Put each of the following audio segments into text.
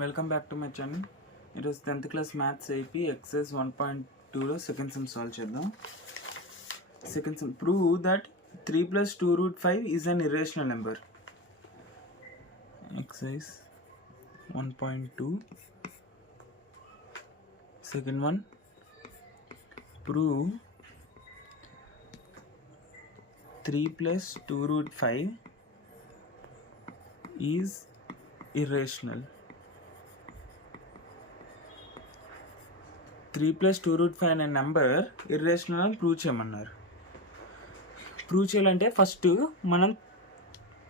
Welcome back to my channel. ఈరోజు 10th class maths AP exercise 1.2లో second sum solve చేద్దాం. Second sum, prove that 3 + 2√5 is an irrational number. Exercise 1.2 second one, prove 3 + 2√5 is irrational. 3 + 2√5 అనే number irrational అని prove చేయమన్నారు. ప్రూవ్ చేయాలంటే first మనం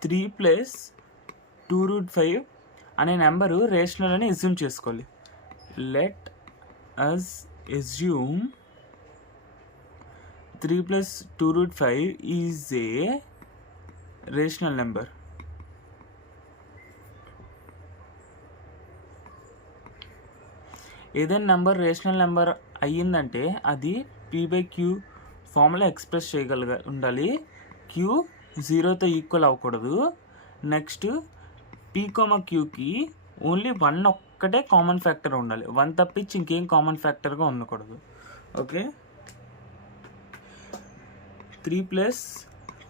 3 + 2√5 అనే నెంబరు రేషనల్ అని అజ్యూమ్ చేసుకోవాలి. Let us assume 3 + 2√5 is a rational number. ఏదైనా నెంబర్ రేషనల్ నెంబర్ అయ్యిందంటే అది p/q ఫార్ములా ఎక్స్ప్రెస్ ఉండాలి. q 0తో ఈక్వల్ అవ్వకూడదు. నెక్స్ట్ p,qకి ఓన్లీ 1 ఒక్కటే కామన్ ఫ్యాక్టర్ ఉండాలి. 1 తప్పించి ఇంకేం కామన్ ఫ్యాక్టర్గా ఉండకూడదు. ఓకే, 3 +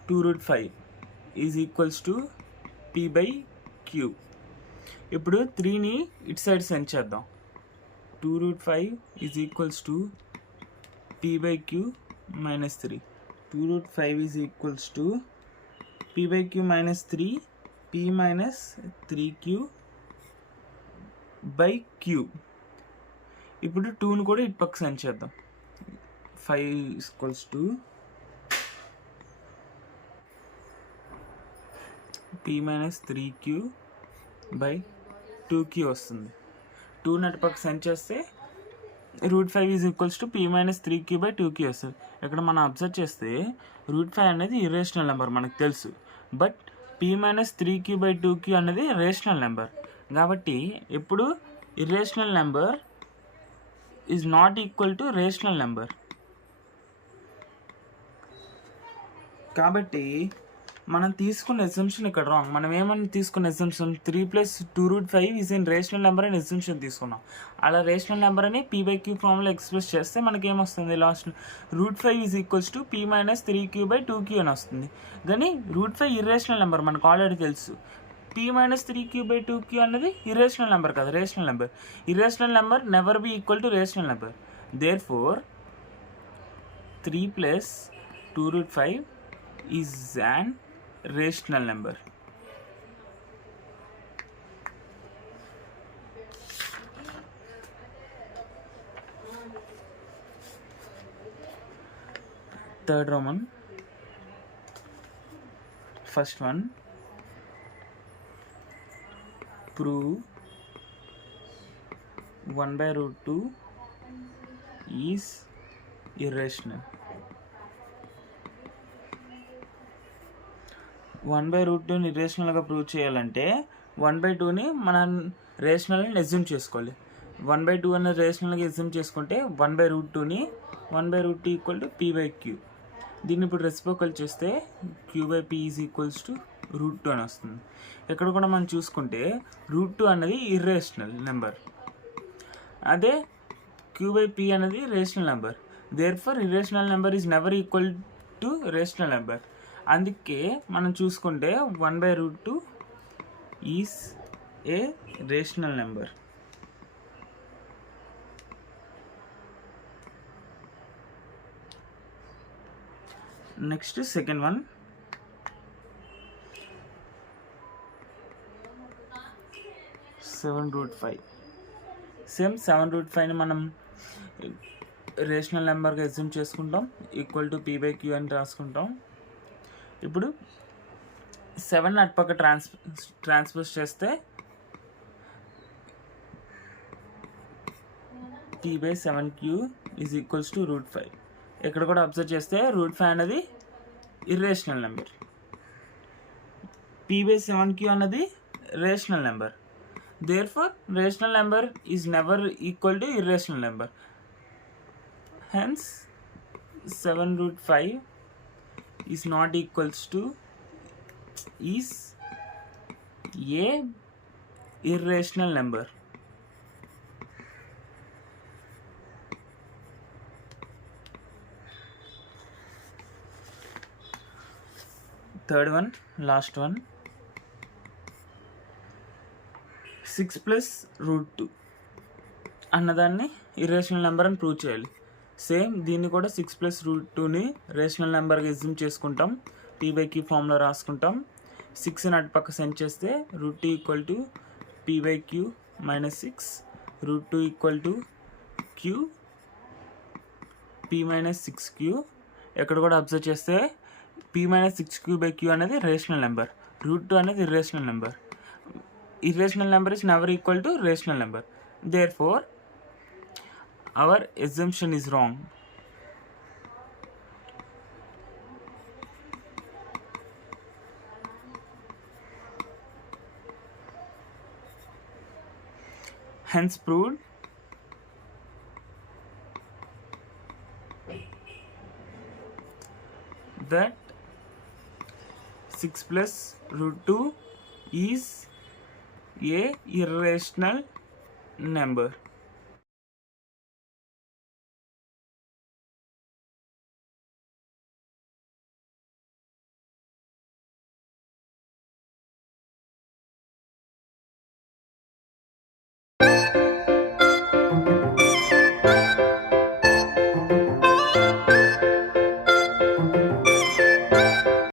2√5 ఈజ్ ఈక్వల్స్ టు p/q. ఇప్పుడు 3ని ఇటు సైడ్ సెండ్ చేద్దాం. 2√5 is equals to p/q - 3. 2√5 is equals to p/q - 3, p - 3q/q. ఇప్పుడు 2ని కూడా ఇటు పక్క సెండ్ చేద్దాం. 5 ఈక్వల్స్ టు p - 3q/2q వస్తుంది. 2 అటు పక్క సెండ్ చేస్తే √5 ఈజ్ ఈక్వల్స్ టు p - 3q/2q వస్తుంది. ఇక్కడ మనం అబ్జర్వ్ చేస్తే √5 అనేది ఇర్రేషనల్ నెంబర్ మనకు తెలుసు. బట్ p - 3q/2q అనేది రేషనల్ నెంబర్. కాబట్టి ఎప్పుడు irrational number is not equal to rational number. కాబట్టి మనం తీసుకున్న ఎగ్జంప్షన్ ఇక్కడ రాంగ్. మనం ఏమని తీసుకున్న exemption 3 + 2√5 is irrational number అని ఎగ్జంప్షన్ తీసుకున్నాం. అలా రేషనల్ నెంబర్ అని p/q ఫార్ములా ఎక్స్ప్రెస్ చేస్తే మనకి ఏమొస్తుంది? Last √5 is equals to p - 3q/2q అని వస్తుంది. కానీ √5 ఇర్రేషనల్ నెంబర్ మనకు ఆల్రెడీ తెలుసు. p - 3q/2q అనేది ఇర్రేషనల్ నెంబర్ కదా, rational number. Irrational number never be equal to rational number. Therefore 3 + 2√5 is an rational number. Third Roman, first one, prove 1/√2 is irrational. 1/√2ని ఇర్రేషనల్గా ప్రూవ్ చేయాలంటే 1/2ని మనం రేషనల్ని అజ్యూమ్ చేసుకోవాలి. 1/2 అనేది రేషనల్గా అజ్యూమ్ చేసుకుంటే 1/√2ని 1/√2 ఈక్వల్ టు p/q. దీన్ని ఇప్పుడు రెసిప్రోకల్ చేస్తే q/p ఈజ్ ఈక్వల్స్ టు √2 అని వస్తుంది. ఇక్కడ కూడా మనం చూసుకుంటే √2 అనేది ఇర్రేషనల్ నెంబర్, అదే q/p అనేది rational number. Therefore irrational number is never equal to rational number. అందుకే మనం చూసుకుంటే 1/√2 is a rational number. Next second one, 7√5. Same 7√5ని మనం రేషనల్ నెంబర్గా అజ్యూమ్ చేసుకుంటాం. ఈక్వల్ టు p/q అని రాసుకుంటాం. ఇప్పుడు 7 అటుపక్క ట్రాన్స్పోజ్ చేస్తే p/7q ఈజ్ ఈక్వల్స్ టు √5. ఇక్కడ కూడా అబ్జర్వ్ చేస్తే √5 అనేది ఇర్రేషనల్ నెంబర్, p/7q అన్నది rational number. Therefore rational number is never equal to irrational number. Hence 7√5 is not equals to is a irrational number. Third one, last one, 6 plus root 2 అన్నదాన్ని irrational number అని prove చేయాలి. Same దీన్ని కూడా 6 plus root 2ని rational నెంబర్గా assume చేసుకుంటాం. p/q ఫామ్లో రాసుకుంటాం. 6ని అటు పక్క సెండ్ చేస్తే root 2 equal to p/q minus 6, root 2 equal to q p minus 6q. ఎక్కడ కూడా అబ్జర్వ్ చేస్తే p మైనస్ 6q/q అనేది రేషనల్ నెంబర్, రూట్ 2 అనేది irrational number. Irrational number is never equal to rational number. Therefore, our assumption is wrong. Hence proved that 6 plus root 2 is a irrational number.